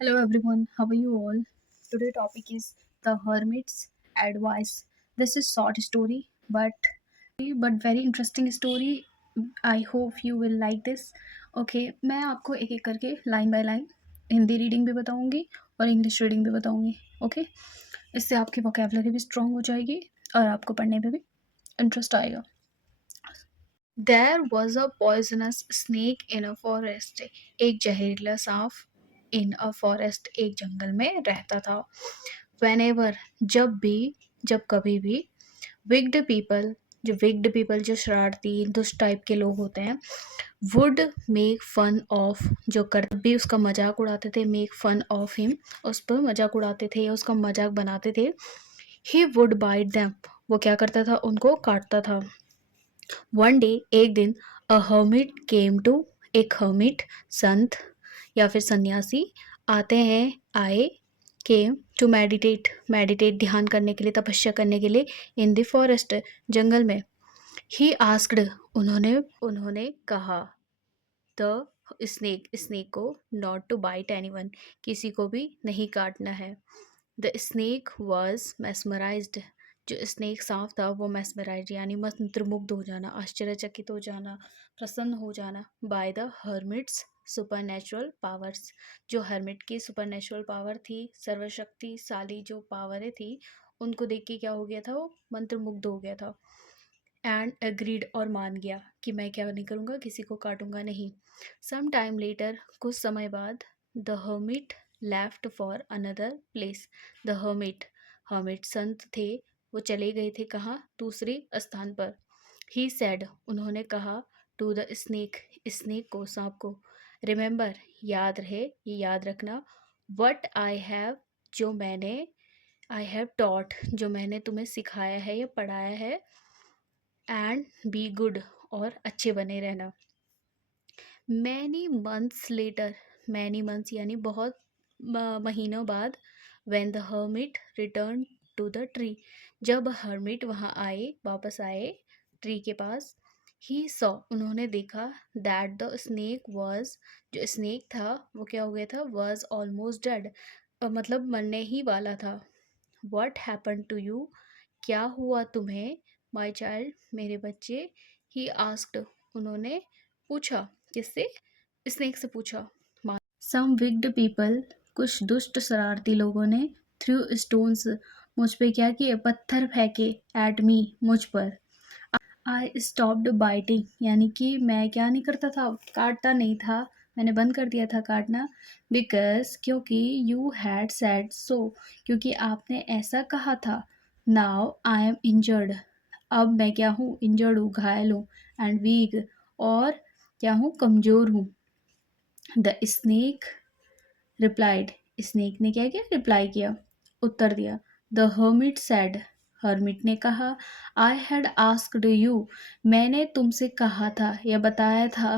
Hello everyone, how are you all? Today topic is the hermit's advice. This is short story but very interesting story. I hope you will like this. Okay, मैं आपको एक एक करके line by line Hindi reading भी बताऊंगी और English reading भी बताऊंगी. ओके, इससे आपकी वोकेबलरी भी स्ट्रांग हो जाएगी और आपको पढ़ने में भी इंटरेस्ट आएगा. There was a poisonous snake in a forest. एक जहरीला सांप in a forest एक जंगल में रहता था. Whenever जब कभी भी wicked people जो शरारती दुष्ट टाइप के लोग होते हैं would make fun of जो करते भी उसका मजाक उड़ाते थे make fun of him उस पर मजाक उड़ाते थे या उसका मजाक बनाते थे. He would bite them वो क्या करता था उनको काटता था. वन डे एक दिन अ hermit केम टू एक hermit संत या फिर सन्यासी आए केम टू मेडिटेट ध्यान करने के लिए तपस्या करने के लिए इन द फॉरेस्ट जंगल में. ही आस्क्ड उन्होंने कहा द स्नेक को नॉट टू बाइट एनीवन किसी को भी नहीं काटना है. द स्नेक वॉज मेस्मराइज्ड जो स्नेक सांप था वो मेस्मराइज यानी मंत्रमुग्ध हो जाना आश्चर्यचकित हो जाना प्रसन्न हो जाना by the hermits supernatural powers जो हर्मिट की सुपरनेचुरल पावर थी सर्वशक्तिशाली जो पावरें थी उनको देख के क्या हो गया था वो मंत्रमुग्ध हो गया था. एंड एग्रीड और मान गया कि मैं क्या नहीं करूँगा किसी को काटूंगा नहीं. सम टाइम लेटर कुछ समय बाद the hermit left for another place. The hermit संत थे वो चले गए थे कहाँ दूसरे स्थान पर. ही सेड उन्होंने कहा टू द स्नेक को सांप को रिमेंबर याद रहे ये याद रखना वट आई हैव टॉट जो मैंने तुम्हें सिखाया है या पढ़ाया है एंड बी गुड और अच्छे बने रहना. मैनी मंथ्स यानी बहुत महीनों बाद when the hermit return to the tree जब हर्मिट वहाँ वापस आए ट्री के पास. ही सॉ उन्होंने देखा दैट द स्नेक वॉज जो स्नेक था वो क्या हो गया था वॉज ऑलमोस्ट डेड मतलब मरने ही वाला था. वट हैपन टू यू क्या हुआ तुम्हें माई चाइल्ड मेरे बच्चे. ही आस्क्ड उन्होंने पूछा किससे स्नेक से पूछा. सम विक्ड पीपल कुछ दुष्ट शरारती लोगों ने थ्रू स्टोन्स मुझ पे क्या किए पत्थर फेंके एट मी मुझ पर. आई स्टॉप्ड बाइटिंग यानी कि मैं क्या नहीं करता था काटता नहीं था मैंने बंद कर दिया था काटना. बिकॉज क्योंकि यू हैड सैड सो क्योंकि आपने ऐसा कहा था. नाउ आई एम इंजर्ड अब मैं क्या हूँ इंजर्ड हूँ घायल हूँ एंड वीक और क्या हूँ कमज़ोर हूँ. द स्नेक रिप्लाइड स्नेक ने क्या किया रिप्लाई किया उत्तर दिया. द हर्मिट सैड हर्मिट ने कहा आई हैड आस्क्ड यू मैंने तुमसे कहा था या बताया था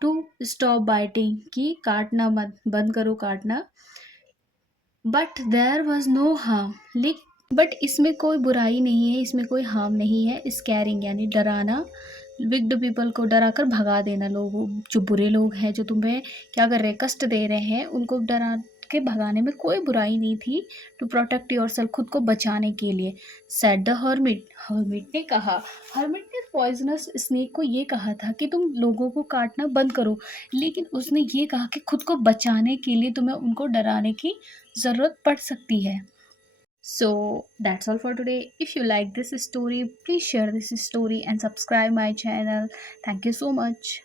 टू स्टॉप बाइटिंग कि काटना मत बंद करो काटना. But there was no harm but इसमें कोई बुराई नहीं है इसमें कोई हार्म नहीं है. स्कैरिंग यानी डराना विक्ड पीपल को डरा कर भगा देना लोगों जो बुरे लोग हैं जो तुम्हें क्या कर रहे हैं कष्ट दे रहे हैं उनको डरा के भगाने में कोई बुराई नहीं थी. टू प्रोटेक्ट योर सेल्फ खुद को बचाने के लिए. सेड द हर्मिट ने कहा हर्मिट ने पॉइजनस स्नेक को ये कहा था कि तुम लोगों को काटना बंद करो लेकिन उसने ये कहा कि खुद को बचाने के लिए तुम्हें उनको डराने की ज़रूरत पड़ सकती है. So that's all for today. If you like this story, please share this story and subscribe my channel. Thank you so much.